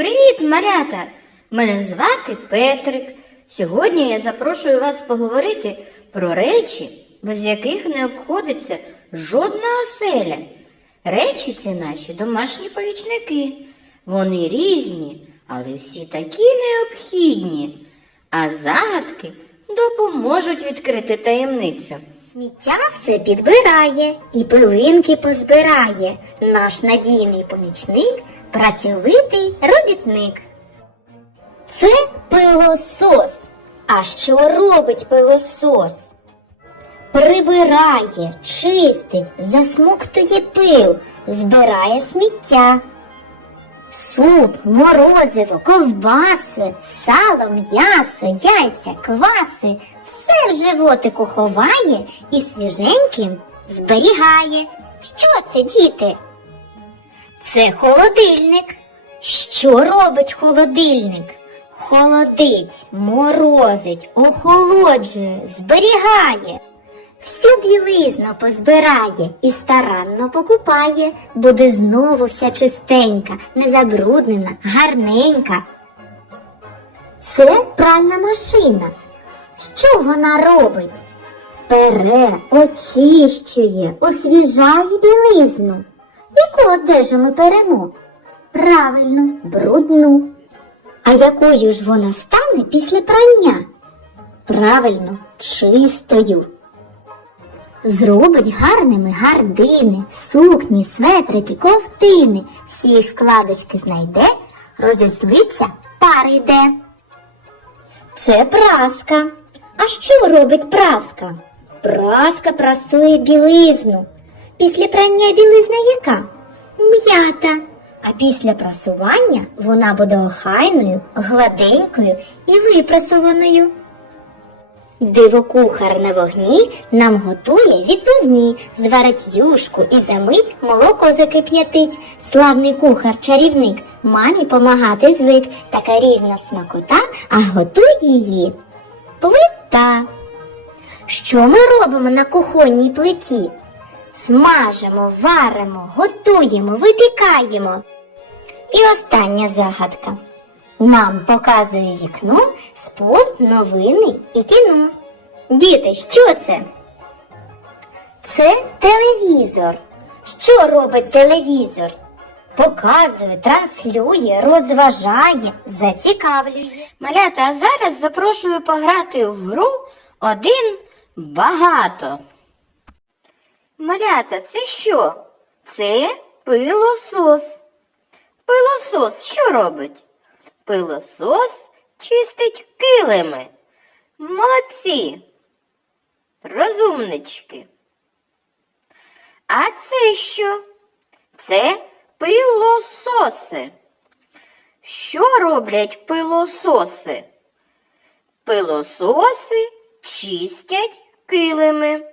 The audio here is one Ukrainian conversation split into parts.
Привіт, малята! Мене звати Петрик. Сьогодні я запрошую вас поговорити про речі, без яких не обходиться жодна оселя. Речі це наші домашні помічники. Вони різні, але всі такі необхідні, а загадки допоможуть відкрити таємницю. Сміття все підбирає і пилинки позбирає. Наш надійний помічник, працьовитий робітник. Це пилосос. А що робить пилосос? Прибирає, чистить, засмоктує пил, збирає сміття. Суп, морозиво, ковбаси, сало, м'ясо, яйця, кваси все в животику ховає і свіженьким зберігає. Що це, діти? Це холодильник. Що робить холодильник? Холодить, морозить, охолоджує, зберігає. Всю білизну позбирає і старанно покупає, буде знову вся чистенька, незабруднена, гарненька. Це пральна машина. Що вона робить? Пере, очищує, освіжає білизну. Яку одежу ми перемо? Правильно, брудну. А якою ж вона стане після прання? Правильно, чистою. Зробить гарними гардини, сукні, светрики, ковтини. Всі їх складочки знайде, розізлиться, пар йде. Це праска. А що робить праска? Праска прасує білизну. Після прання білизна яка? М'ята. А після прасування вона буде охайною, гладенькою і випрасованою. Дивокухар на вогні нам готує відбивні, зварить юшку і за мить молоко закип'ятить. Славний кухар, чарівник, мамі помагати звик, така різна смакота, а готує її плита. Що ми робимо на кухонній плиті? Смажимо, варимо, готуємо, випікаємо. І остання загадка. Нам показує вікно спорт, новини і кіно. Діти, що це? Це телевізор. Що робить телевізор? Показує, транслює, розважає, зацікавлює. Малята, а зараз запрошую пограти в гру один багато. Малята, це що? Це пилосос. Пилосос що робить? Пилосос чистить килими. Молодці. Розумнички. А це що? Це пилососи. Що роблять пилососи? Пилососи чистять килими.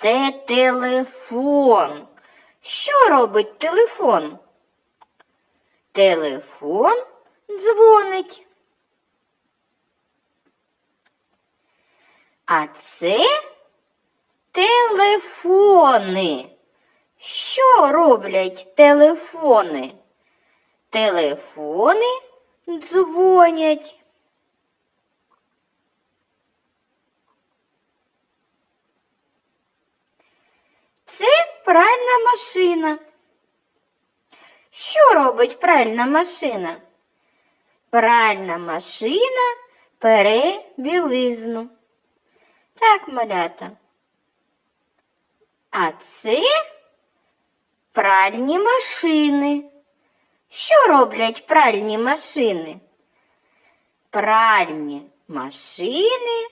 Це телефон. Що робить телефон? Телефон дзвонить. А це телефони. Що роблять телефони? Телефони дзвонять. Це пральна машина. Що робить пральна машина? Пральна машина пере білизну. Так, малята. А це пральні машини. Що роблять пральні машини? Пральні машини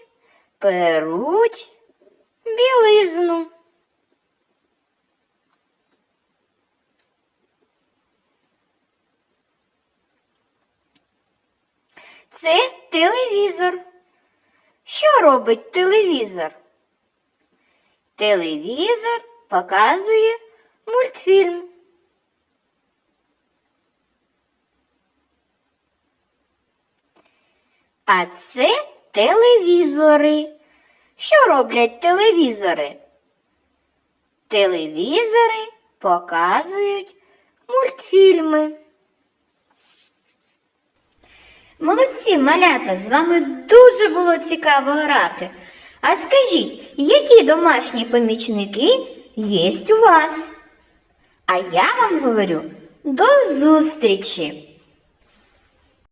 перуть білизну. Це телевізор. Що робить телевізор? Телевізор показує мультфільм. А це телевізори. Що роблять телевізори? телевізори показують мультфільми. Молодці, малята, з вами дуже було цікаво грати. А скажіть, які домашні помічники є у вас? А я вам говорю до зустрічі!